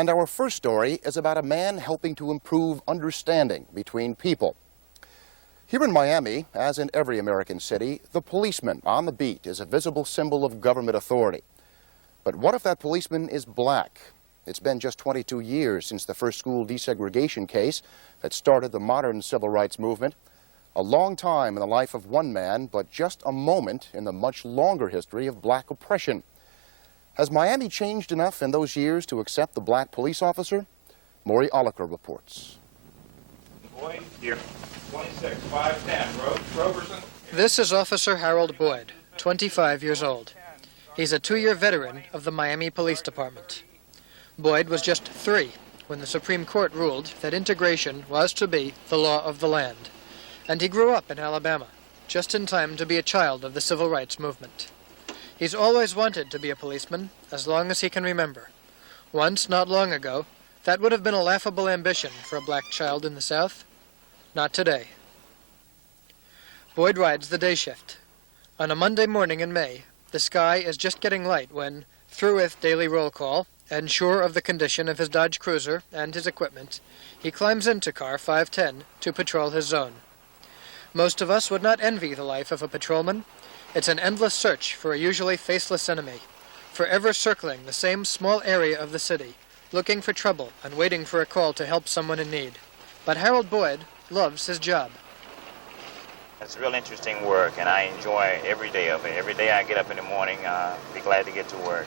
And our first story is about a man helping to improve understanding between people. Here in Miami, as in every American city, the policeman on the beat is a visible symbol of government authority. But what if that policeman is black? It's been just 22 years since the first school desegregation case that started the modern civil rights movement. A long time in the life of one man, but just a moment in the much longer history of black oppression. Has Miami changed enough in those years to accept the black police officer? Maury Oliker reports. Boyd, here. 26, 510, Roberson. This is Officer Harold Boyd, 25 years old. He's a 2-year veteran of the Miami Police Department. Boyd was just 3 when the Supreme Court ruled that integration was to be the law of the land. And he grew up in Alabama, just in time to be a child of the civil rights movement. He's always wanted to be a policeman, as long as he can remember. Once, not long ago, that would have been a laughable ambition for a black child in the South. Not today. Boyd rides the day shift. On a Monday morning in May, the sky is just getting light when, through with daily roll call, and sure of the condition of his Dodge Cruiser and his equipment, he climbs into car 510 to patrol his zone. Most of us would not envy the life of a patrolman. It's an endless search for a usually faceless enemy, forever circling the same small area of the city, looking for trouble and waiting for a call to help someone in need. But Harold Boyd loves his job. It's real interesting work, and I enjoy every day of it. Every day I get up in the morning, be glad to get to work.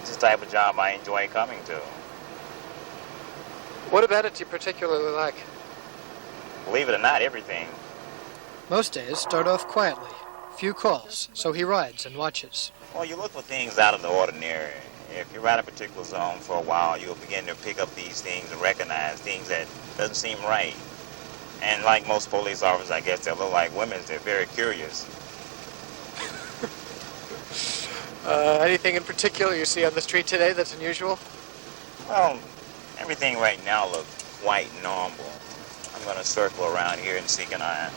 It's the type of job I enjoy coming to. What about it do you particularly like? Believe it or not, everything. Most days start off quietly. Few calls, so he rides and watches. Well, you look for things out of the ordinary. If you ride a particular zone for a while, you'll begin to pick up these things and recognize things that doesn't seem right. And like most police officers, I guess they're a little like women. They're very curious. Anything in particular you see on the street today that's unusual? Well, everything right now looks quite normal. I'm going to circle around here and see can I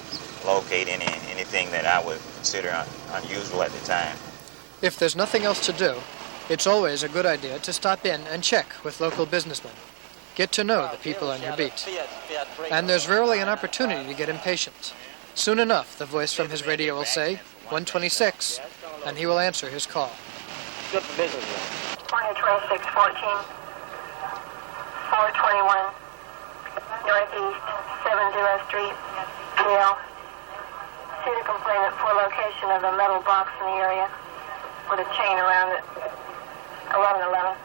locate anything that I would consider unusual at the time. If there's nothing else to do, it's always a good idea to stop in and check with local businessmen. Get to know the people on your beat. And there's rarely an opportunity to get impatient. Soon enough, the voice from his radio will say, 126, and he will answer his call. Good for business. 2614, 421, Northeast 70th Street, PL. See the complainant for location of the metal box in the area with a chain around it. 1111.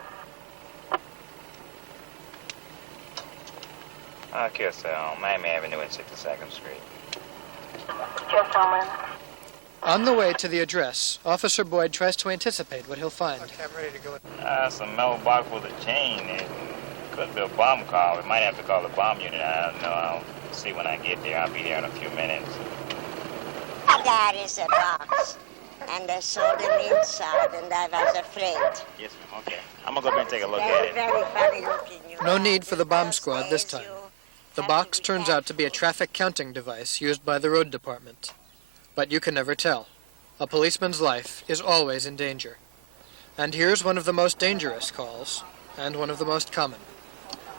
Okay, so Miami Avenue and 62nd Street. Just a moment. On the way to the address, Officer Boyd tries to anticipate what he'll find. Okay, I'm ready to go. Some metal box with a chain. It could be a bomb call. We might have to call the bomb unit. I don't know. I'll see when I get there. I'll be there in a few minutes. That is a box. And there's soda inside, and I was afraid. Yes, ma'am. Okay. I'm going to go up and take a look at it. Very funny looking. No need for the bomb squad this time. The box turns out to be a traffic counting device used by the road department. But you can never tell. A policeman's life is always in danger. And here's one of the most dangerous calls, and one of the most common.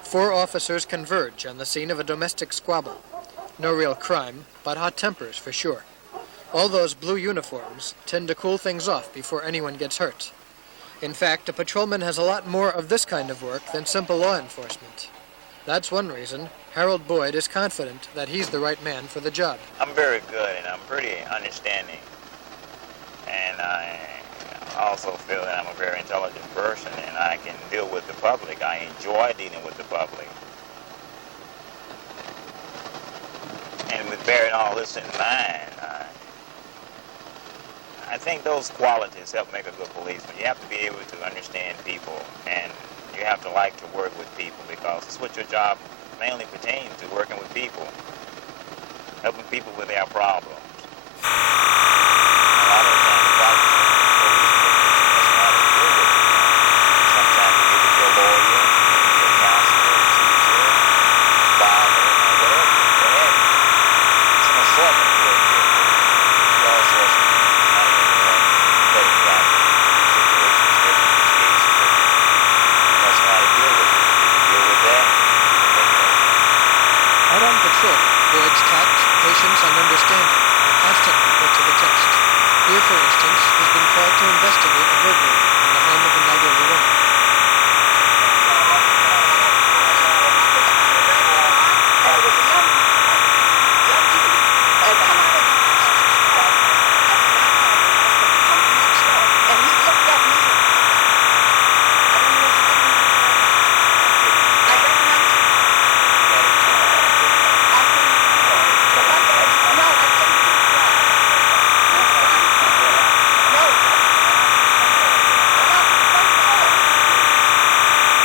4 officers converge on the scene of a domestic squabble. No real crime, but hot tempers for sure. All those blue uniforms tend to cool things off before anyone gets hurt. In fact, a patrolman has a lot more of this kind of work than simple law enforcement. That's one reason Harold Boyd is confident that he's the right man for the job. I'm very good, and I'm pretty understanding. And I also feel that I'm a very intelligent person, and I can deal with the public. I enjoy dealing with the public. And with bearing all this in mind, I think those qualities help make a good policeman. You have to be able to understand people, and you have to like to work with people, because that's what your job mainly pertains to, working with people, helping people with their problems. A lot of times, the problems that's not as good with it. Sometimes you get with your lawyer, your counselor, your teacher, father, or whatever. It's an assortment of work here. You all sorts of things. It's not even one photographic situation, especially in this case. You must know how to deal with it. court, Boyd's tact, patience, and understanding were constantly put to the test. Here, for instance, he's been called to investigate a burglary in the home of an elderly woman.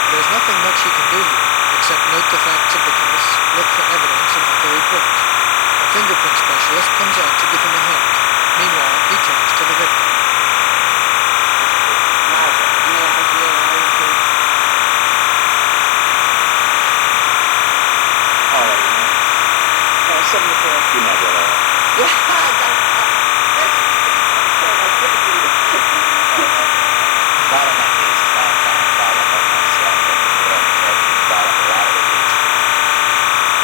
There's nothing much he can do here, except note the facts of the case, look for evidence, and make a report. A fingerprint specialist comes out to give him a hand. Meanwhile, he turns to the victim. How old are you, man? 74. You might be all right. Yeah, A lot of my cases, I ain't trying to follow up myself, but the world has me follow a lot of the cases.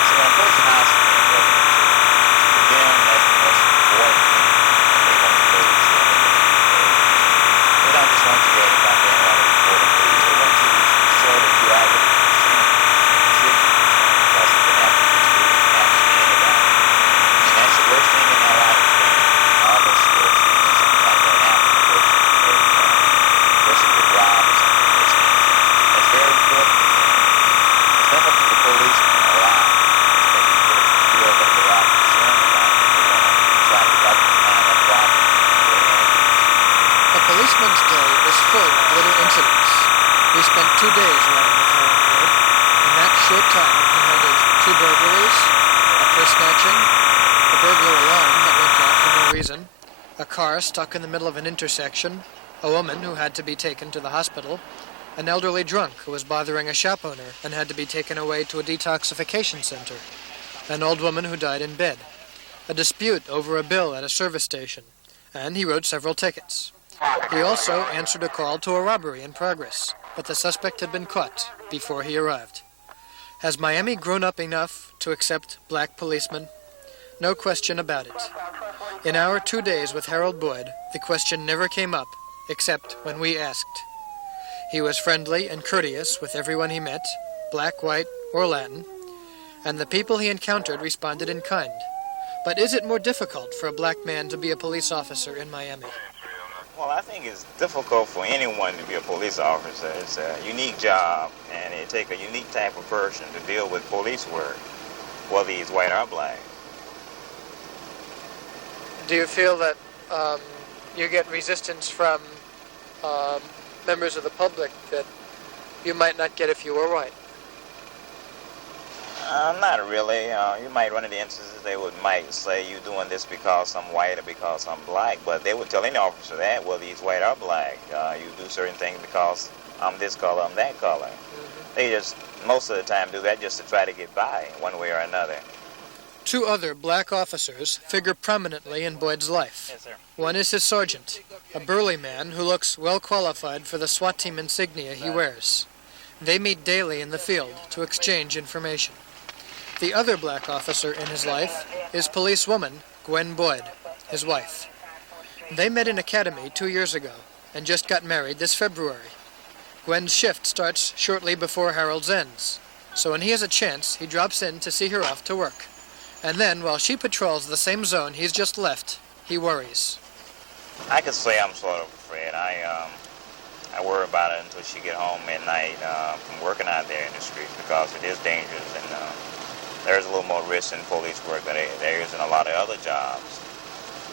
So when a person house is being broken into, to them, that's the most important thing. And they want to know that you're going to get paid. They don't just want you there to come in and want to report and leave. They want you to show that you are really concerned, contribute, because it can happen to you, it can happen to anybody. And that's the worst thing in their life, almost the worst thing. When something like that happens, the person is hurt, person was robbed or something of this nature. That's very important to them. It's different for the policemen a lot. That people feel that they are concerned about it. They want to try to help them find that problem and put in. A policeman's day is full of little incidents. We spent 2 days riding with Harold Wood. In that short time, he handled 2 burglaries, a purse snatching, a burglar alarm that went off for no reason, a car stuck in the middle of an intersection, a woman who had to be taken to the hospital, an elderly drunk who was bothering a shop owner and had to be taken away to a detoxification center, an old woman who died in bed, a dispute over a bill at a service station, and he wrote several tickets. He also answered a call to a robbery in progress, but the suspect had been caught before he arrived. Has Miami grown up enough to accept black policemen? No question about it. In our 2 days with Harold Boyd, the question never came up, except when we asked. He was friendly and courteous with everyone he met, black, white, or Latin, and the people he encountered responded in kind. But is it more difficult for a black man to be a police officer in Miami? Well, I think it's difficult for anyone to be a police officer. It's a unique job, and it takes a unique type of person to deal with police work, whether he's white or black. Do you feel that you get resistance from members of the public that you might not get if you were white? Not really. You might run into instances they might say you're doing this because I'm white or because I'm black, but they would tell any officer that, whether he's white or black. You do certain things because I'm this color, I'm that color. Mm-hmm. They just, most of the time, do that just to try to get by one way or another. 2 other black officers figure prominently in Boyd's life. Yes, sir. One is his sergeant, a burly man who looks well qualified for the SWAT team insignia he wears. They meet daily in the field to exchange information. The other black officer in his life is policewoman Gwen Boyd, his wife. They met in academy 2 years ago and just got married this February. Gwen's shift starts shortly before Harold's ends, so when he has a chance, he drops in to see her off to work. And then, while she patrols the same zone he's just left, he worries. I could say I'm sort of afraid. I worry about it until she get home at night from working out there in the streets, because it is dangerous, and there's a little more risk in police work than there is in a lot of other jobs.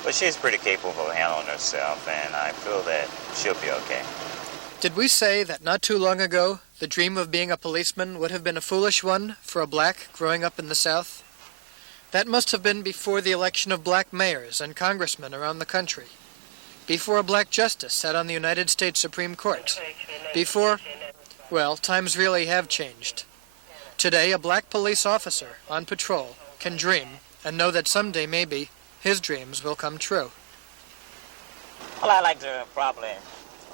But she's pretty capable of handling herself, and I feel that she'll be okay. Did we say that not too long ago, the dream of being a policeman would have been a foolish one for a black growing up in the South? That must have been before the election of black mayors and congressmen around the country. Before a black justice sat on the United States Supreme Court. Before, well, times really have changed. Today, a black police officer on patrol can dream and know that someday maybe his dreams will come true. Well, I'd like to probably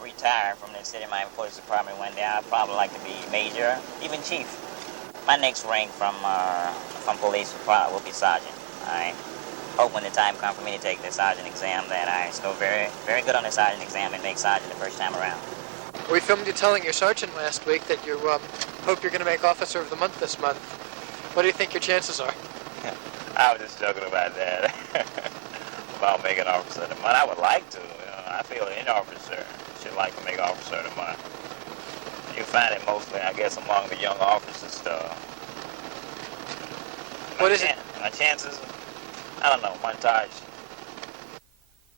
retire from the City of Miami Police Department one day. I'd probably like to be major, even chief. My next rank from police will be sergeant. I hope when the time comes for me to take the sergeant exam that I score very, very good on the sergeant exam and make sergeant the first time around. We filmed you telling your sergeant last week that you hope you're going to make Officer of the Month this month. What do you think your chances are? I was just joking about that. About making Officer of the Month. I would like to. I feel any officer should like to make Officer of the Month. You find it mostly, I guess, among the young officers stuff. What is it? My chances, I don't know. Montage